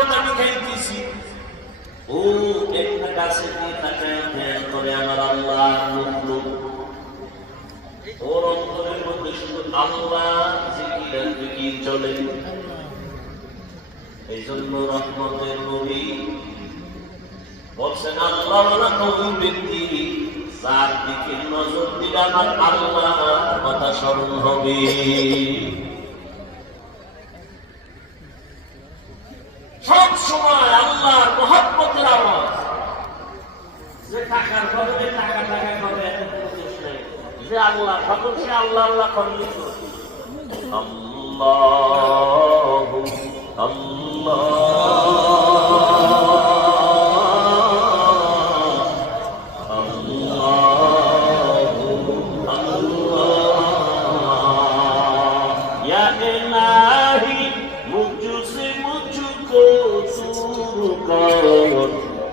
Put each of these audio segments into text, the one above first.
দাওয়াত আমি খাইতেছি। ও একটা গাছে দিয়ে তাকায় ধ্যান করে আমার আল্লাহ মুখলুক, ওর অন্তরের মধ্যে শুধু আল্লাহ জিকির চলে। এই জন্য রহমতের নবী বলছেন, আল্লাহ ওই ব্যক্তি যার দিকে নজর দিলে আমার আল্লাহ কথা স্মরণ হবে। সব সময় আল্লাহর মহব্বতের আওয়াজ। যে টাকার খবরে টাকা টাকা খবরে এত দোষ নেই, যে আল্লাহ খবর সে আল্লাহ আল্লাহ করলে আল্লাহু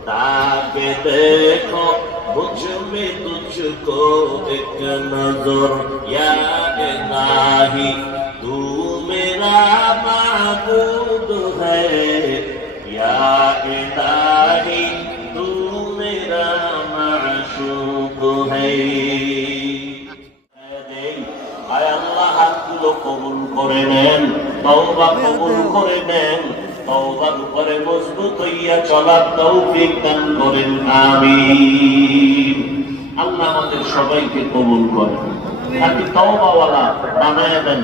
ताके देखो मुझ में तुझको एक नजर, या इलाही तू मेरा माबूद है, या इलाही तू मेरा माशूक है। आय अल्लाह हाथগুলো কবুল করে নেন, তওবা কবুল করে নেন, তওবার উপরে মজবুত হইয়া চলার তৌফিক দান করেন, আমিন। আল্লাহ আমাদের সবাইকে কবুল করেন, তাকে তওবাওয়ালা বানায় দেন।